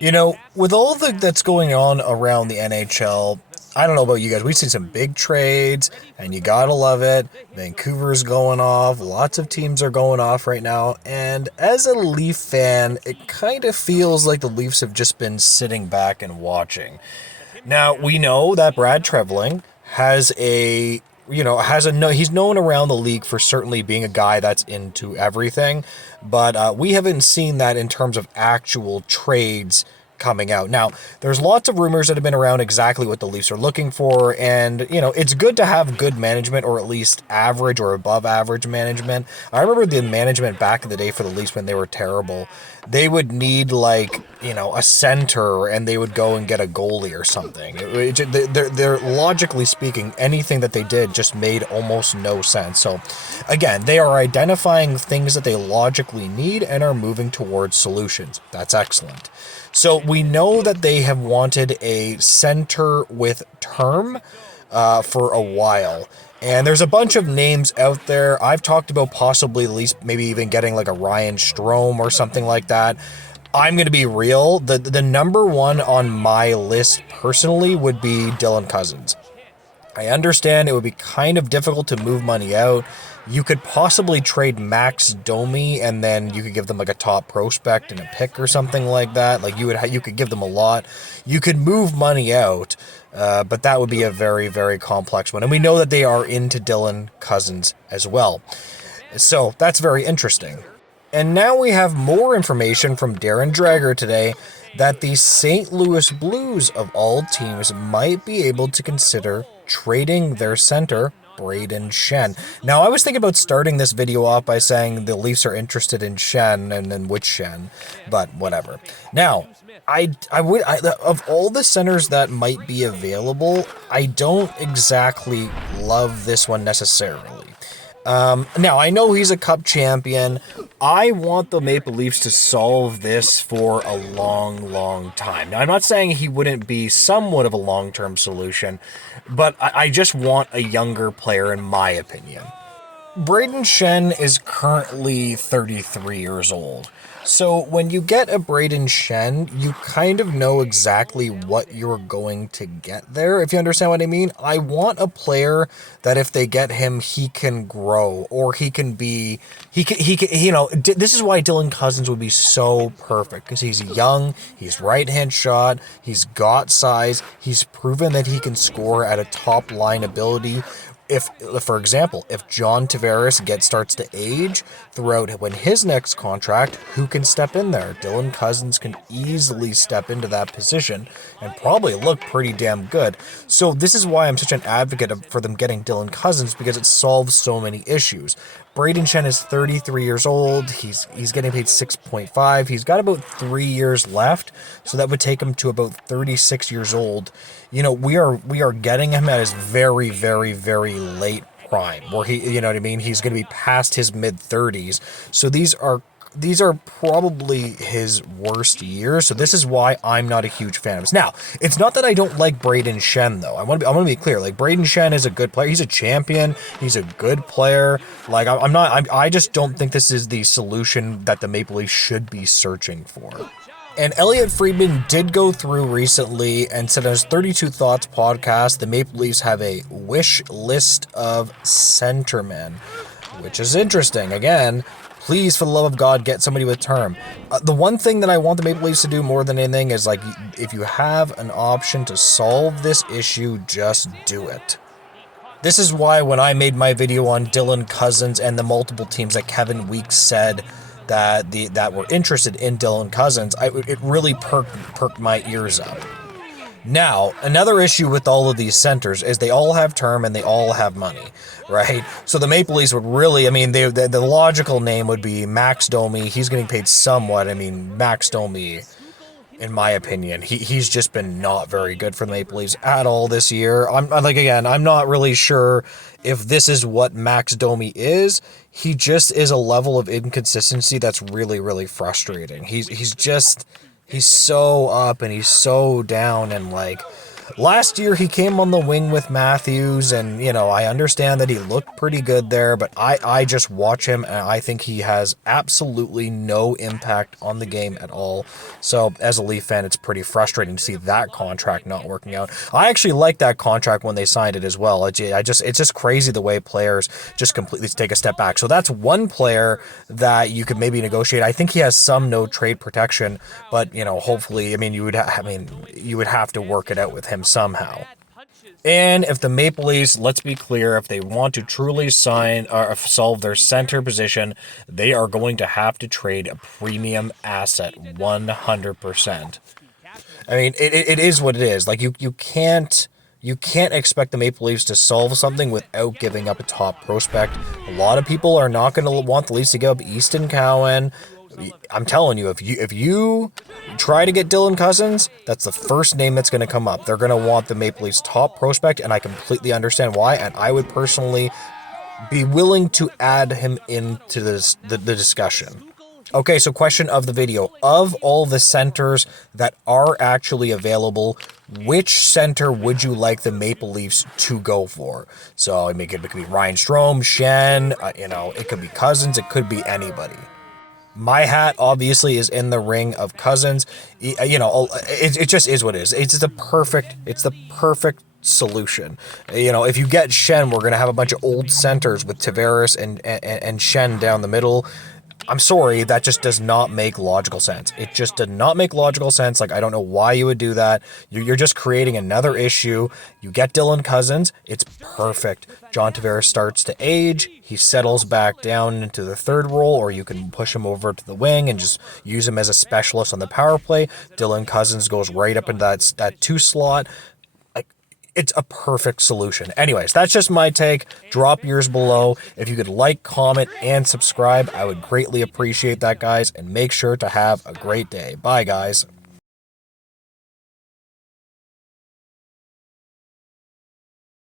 With all that's going on around the NHL, I don't know about you guys. We've seen some big trades, and you gotta love it. Vancouver's going off. Lots of teams are going off right now. And as a Leaf fan, it kind of feels like the Leafs have just been sitting back and watching. Now, we know that Brad Trevling has a has a no. He's known around the league for certainly being a guy that's into everything, but we haven't seen that in terms of actual trades coming out. Now, there's lots of rumors that have been around exactly what the Leafs are looking for, and it's good to have good management, or at least average or above average management. I remember the management back in the day for the Leafs when they were terrible. They would need a center, and they would go and get a goalie or something. They're logically speaking, anything that they did just made almost no sense. So again, they are identifying things that they logically need and are moving towards solutions. That's excellent. So we know that they have wanted a center with term for a while. And there's a bunch of names out there. I've talked about possibly at least maybe even getting like a Ryan Strome or something like that. I'm going to be real. The number one on my list personally would be Dylan Cousins. I understand it would be kind of difficult to move money out. You could possibly trade Max Domi, and then you could give them like a top prospect and a pick or something like that. Like you could give them a lot. You could move money out, but that would be a very, very complex one. And we know that they are into Dylan Cousins as well. So that's very interesting. And now we have more information from Darren Dreger today that the St. Louis Blues, of all teams, might be able to consider trading their center, Braden Shen. Now, I was thinking about starting this video off by saying the Leafs are interested in Shen, and then which Shen, but whatever. Now, of all the centers that might be available, I don't exactly love this one necessarily. Now, I know he's a Cup champion. I want the Maple Leafs to solve this for a long, long time. Now, I'm not saying he wouldn't be somewhat of a long-term solution, but I just want a younger player, in my opinion. Braden Shen is currently 33 years old. So when you get a Braden Shen, you kind of know exactly what you're going to get there, if you understand what I mean. I want a player that if they get him, he can grow, or he can, this is why Dylan Cousins would be so perfect, because he's young, he's right-hand shot, he's got size, he's proven that he can score at a top-line ability. For example, if John Tavares starts to age throughout when his next contract, who can step in there? Dylan Cousins can easily step into that position and probably look pretty damn good. So this is why I'm such an advocate for them getting Dylan Cousins, because it solves so many issues. Braden Shen is 33 years old. He's getting paid 6.5. He's got about 3 years left, so that would take him to about 36 years old. We are getting him at his very, very, very late prime, where he's going to be past his mid-30s. So these are probably his worst years. So this is why I'm not a huge fan of this. Now, it's not that I don't like Braden Shen, though. I want to be clear. Like, Braden Shen is a good player. He's a champion. He's a good player. Like, I just don't think this is the solution that the Maple Leafs should be searching for. And Elliot Friedman did go through recently and said on his 32 Thoughts podcast, the Maple Leafs have a wish list of centermen, which is interesting. Again, please, for the love of God, get somebody with term. The one thing that I want the Maple Leafs to do more than anything is, like, if you have an option to solve this issue, just do it. This is why when I made my video on Dylan Cousins and the multiple teams that Kevin Weeks said that were interested in Dylan Cousins, it really perked my ears up. Now, another issue with all of these centers is they all have term and they all have money, right? So the Maple Leafs would really, the logical name would be Max Domi. He's getting paid somewhat. Max Domi, in my opinion, he's just been not very good for the Maple Leafs at all this year. I'm not really sure if this is what Max Domi is. He just is a level of inconsistency that's really, really frustrating. He's so up and he's so down, and Last year, he came on the wing with Matthews, and, I understand that he looked pretty good there, but I just watch him, and I think he has absolutely no impact on the game at all. So, as a Leaf fan, it's pretty frustrating to see that contract not working out. I actually like that contract when they signed it as well. It's just crazy the way players just completely take a step back. So that's one player that you could maybe negotiate. I think he has some no trade protection, but hopefully, you would have to work it out with him somehow. And if the Maple Leafs, let's be clear, if they want to truly sign or solve their center position, they are going to have to trade a premium asset 100%. It is what it is. Like you can't expect the Maple Leafs to solve something without giving up a top prospect. A lot of people are not going to want the Leafs to give up Easton Cowan. I'm telling you, if you try to get Dylan Cousins, that's the first name that's going to come up. They're going to want the Maple Leafs top prospect, and I completely understand why. And I would personally be willing to add him into the discussion. Okay, so question of the video. Of all the centers that are actually available, which center would you like the Maple Leafs to go for? So, it could be Ryan Strome, Shen, it could be Cousins, it could be anybody. My hat, obviously, is in the ring of Cousins. It just is what it is. It's the perfect solution. If you get Shen, we're going to have a bunch of old centers with Tavares and Shen down the middle. I'm sorry, that just does not make logical sense. It just did not make logical sense. Like, I don't know why you would do that. You're just creating another issue. You get Dylan Cousins, it's perfect. John Tavares starts to age. He settles back down into the third role, or you can push him over to the wing and just use him as a specialist on the power play. Dylan Cousins goes right up into that 2 slot. It's a perfect solution. Anyways, that's just my take. Drop yours below. If you could like, comment, and subscribe, I would greatly appreciate that, guys. And make sure to have a great day. Bye, guys.